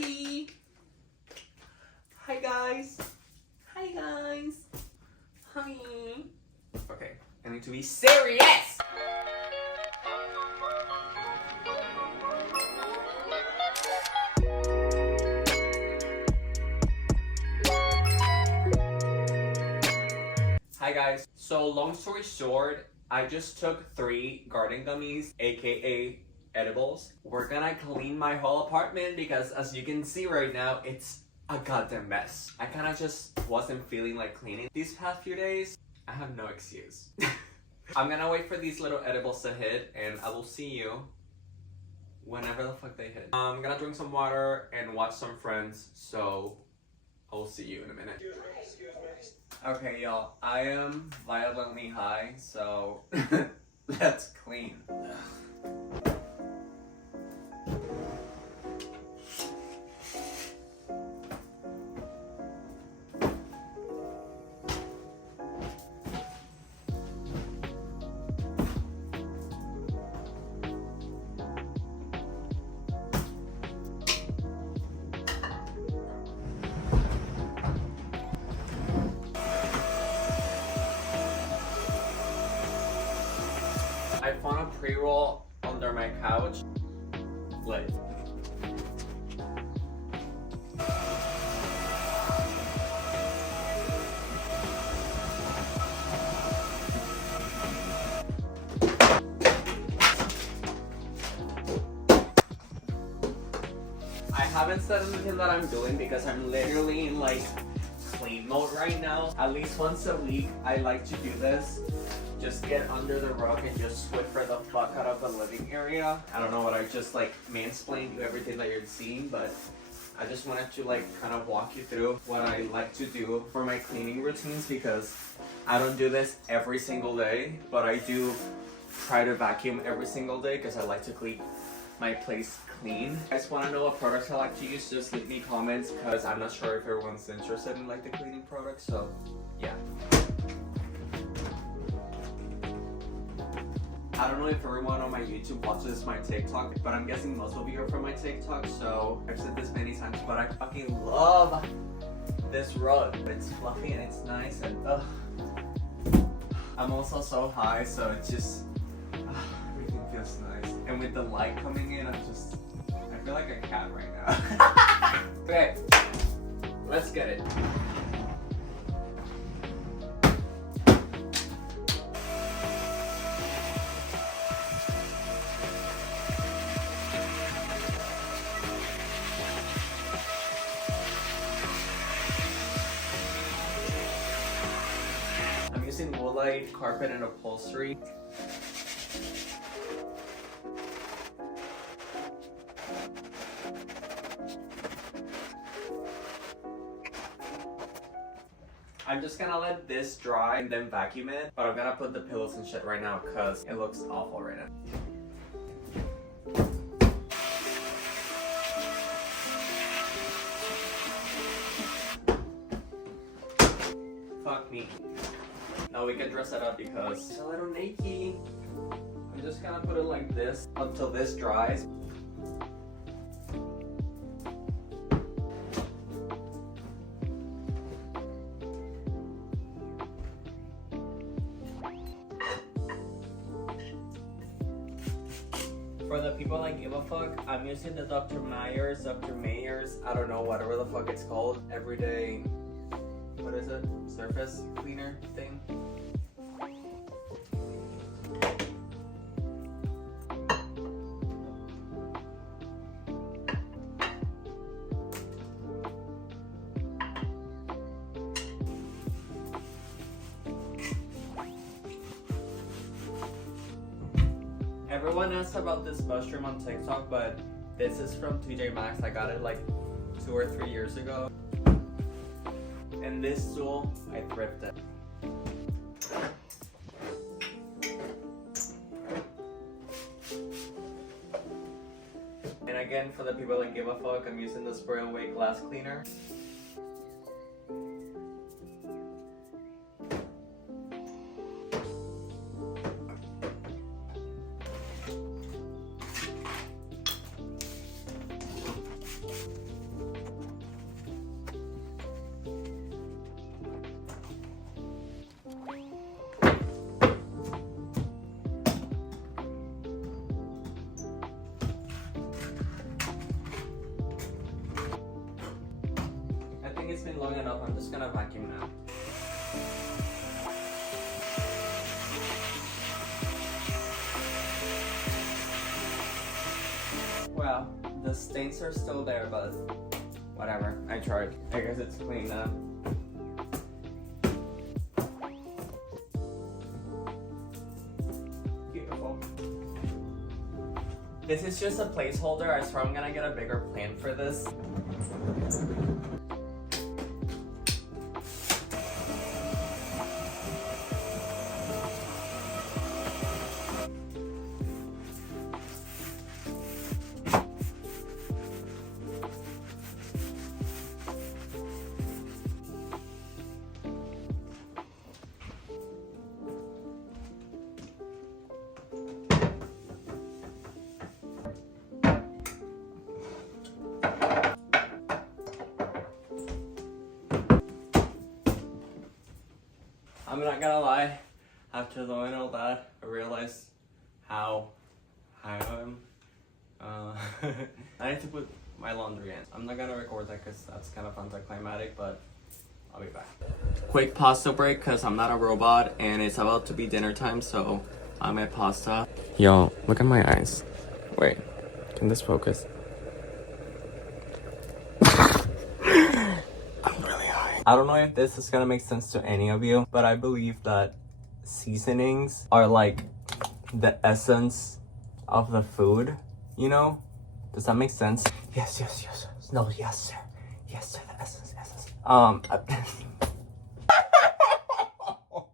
Hi! Hi guys! Hi guys! Hi! Okay, I need to be serious! Hi guys, so long story short, I just took 3 garden gummies, aka edibles. We're gonna clean my whole apartment because as you can see right now, it's a goddamn mess. I kinda just wasn't feeling like cleaning these past few days. I have no excuse. I'm gonna wait for these little edibles to hit and I will see you whenever the fuck they hit. I'm gonna drink some water and watch some Friends, so I'll see you in a minute. Okay, y'all, I am violently high, so let's clean. I found a pre-roll under my couch. Lit. I haven't said anything that I'm doing because I'm literally in like clean mode right now. At least once a week I like to do this. Just get under the rug and just Swiffer the fuck out of the living area. I don't know what I just like mansplained you everything that you're seeing, but I just wanted to like kind of walk you through what I like to do for my cleaning routines because I don't do this every single day, but I do try to vacuum every single day because I like to keep my place clean. If you guys want to know what products I like to use, just leave me comments because I'm not sure if everyone's interested in like the cleaning products, so yeah. I don't know if everyone on my YouTube watches my TikTok, but I'm guessing most of you are from my TikTok, so I've said this many times, but I fucking love this rug. It's fluffy and it's nice and I'm also so high, so it just everything feels nice. And with the light coming in, I feel like a cat right now. Okay, let's get it. Using woolite, carpet, and upholstery. I'm just gonna let this dry and then vacuum it, but I'm gonna put the pillows and shit right now because it looks awful right now. Fuck me. Now we can dress it up because it's a little naked. I'm just gonna put it like this until this dries. For the people that give a fuck, I'm using the Dr. Mayer's, I don't know, whatever the fuck it's called, everyday, what is it, surface cleaner thing. Everyone asks about this mushroom on TikTok, but this is from TJ Maxx. I got it like 2 or 3 years ago. And this tool, I thrifted. And again, for the people that give a fuck, I'm using the spray away glass cleaner. it's been long enough. I'm just gonna vacuum now. Well, the stains are still there, but whatever. I tried. I guess it's clean now. Beautiful. This is just a placeholder. I swear I'm gonna get a bigger plan for this. I'm not gonna lie, after doing all that, I realized how high I am. I need to put my laundry in. I'm not gonna record that because that's kind of anticlimactic, but I'll be back. Quick pasta break because I'm not a robot and it's about to be dinner time, so I made pasta. Yo, look at my eyes. Wait, can this focus? I don't know if this is gonna make sense to any of you, but I believe that seasonings are like the essence of the food, you know? Does that make sense? Yes. No, yes, sir. Yes, sir, the essence.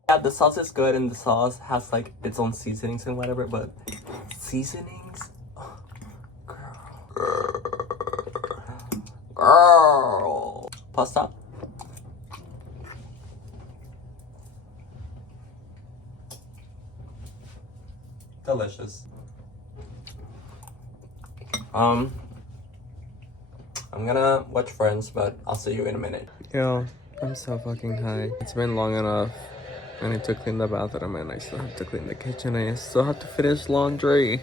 Yeah, the sauce is good and the sauce has like its own seasonings and whatever, but seasonings? Oh, girl. Pasta. Delicious. I'm gonna watch Friends, but I'll see you in a minute. Yo, I'm so fucking high. It's been long enough. I need to clean the bathroom and I still have to clean the kitchen. I still have to finish laundry.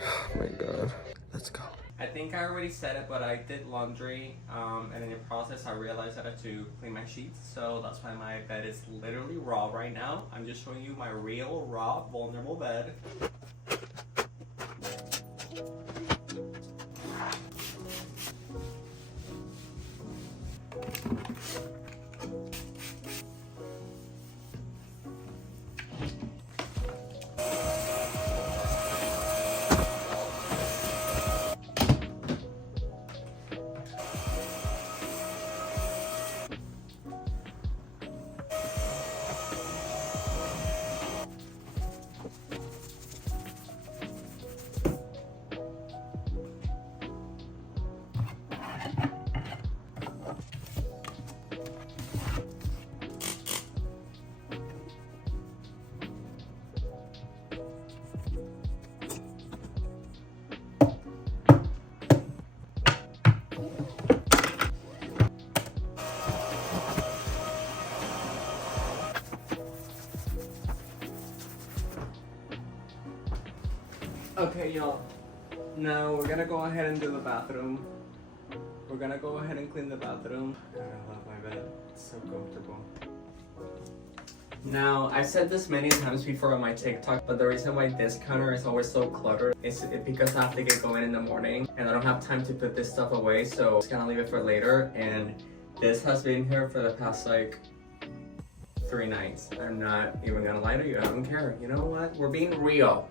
Oh my god. Let's go. I think I already said it, but I did laundry, and in the process I realized I had to clean my sheets, so that's why my bed is literally raw right now. I'm just showing you my real, raw, vulnerable bed. Okay, y'all. Now we're gonna go ahead and do the bathroom. We're gonna go ahead and clean the bathroom. God, I love my bed. It's so comfortable. Now, I've said this many times before on my TikTok, but the reason why this counter is always so cluttered is because I have to get going in the morning and I don't have time to put this stuff away, so I'm just gonna leave it for later. And this has been here for the past like 3 nights. I'm not even gonna lie to you. I don't care. You know what? We're being real.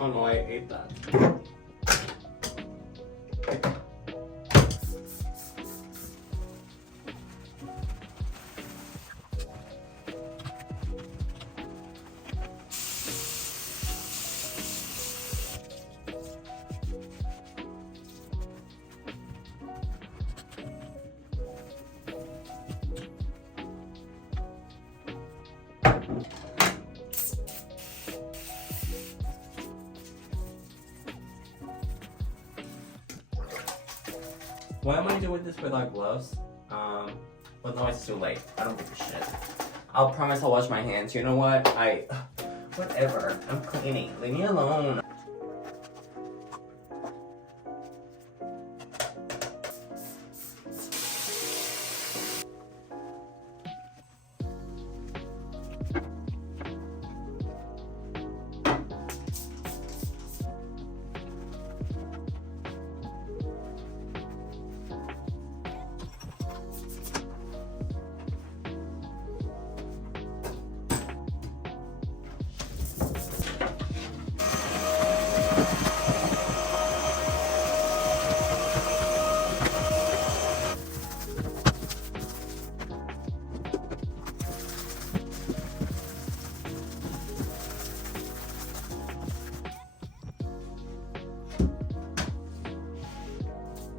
Oh no, I ate that. Why am I doing this without gloves? But now it's too late. I don't give a shit. I'll promise I'll wash my hands. You know what? Whatever. I'm cleaning. Leave me alone.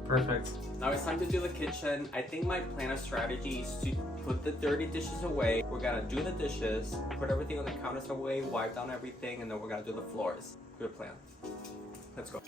Perfect. Now it's time to do the kitchen. I think my plan of strategy is to put the dirty dishes away. We're gonna do the dishes, put everything on the counters away, wipe down everything, and then we're gonna do the floors. Good plan. Let's go.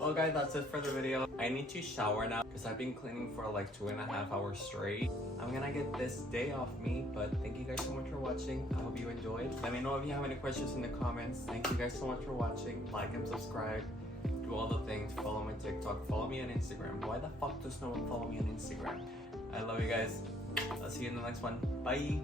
Well guys, that's it for the video. I need to shower now because I've been cleaning for like 2.5 hours straight. I'm gonna get this day off me, but thank you guys so much for watching. I hope you enjoyed. Let me know if you have any questions in the comments. Thank you guys so much for watching. Like and subscribe. Do all the things. Follow my TikTok. Follow me on Instagram. Why the fuck does no one follow me on Instagram? I love you guys. I'll see you in the next one. Bye.